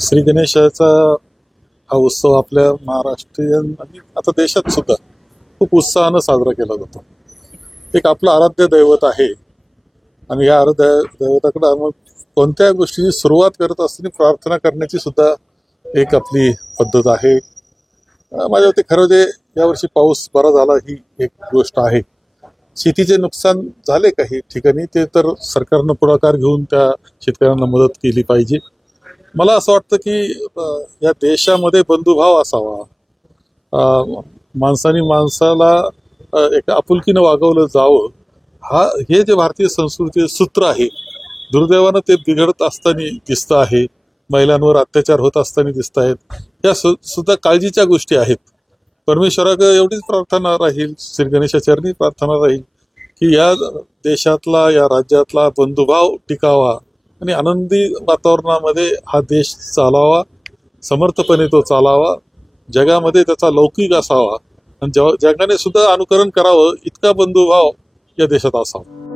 श्री गणेशाचा हा उत्सव आपल्या महाराष्ट्रीयन आणि आता देशात सुद्धा खूप उत्साहानं साजरा केला जातो. एक आपलं आराध्य दैवत आहे आणि या आराध्य दैवताकडे मग कोणत्या गोष्टीची सुरुवात करत असताना प्रार्थना करण्याची सुद्धा एक आपली पद्धत आहे. माझ्या मते खरं जे यावर्षी पाऊस बरा झाला ही एक गोष्ट आहे. शेतीचे नुकसान झाले काही ठिकाणी ते तर सरकारनं पुढाकार घेऊन त्या शेतकऱ्यांना मदत केली पाहिजे. मला असं वाटतं की या देशामध्ये बंधुभाव असावा, माणसाने माणसाला एक आपुलकीनं वागवलं जावं, हे जे भारतीय संस्कृतीचे सूत्र आहे दुर्दैवानं ते बिघडत असताना दिसतं आहे. महिलांवर अत्याचार होत असताना दिसत आहेत. या सुद्धा काळजीच्या गोष्टी आहेत. परमेश्वराकडे एवढीच प्रार्थना राहील, श्री गणेशाचरणी प्रार्थना राहील की या देशातला या राज्यातला बंधुभाव टिकावा आणि आनंदी वातावरणामध्ये हा देश चालावा, समर्थपणे तो चालावा, जगामध्ये त्याचा लौकिक असावा आणि जगाने सुद्धा अनुकरण करावं इतका बंधुभाव या देशात असावा.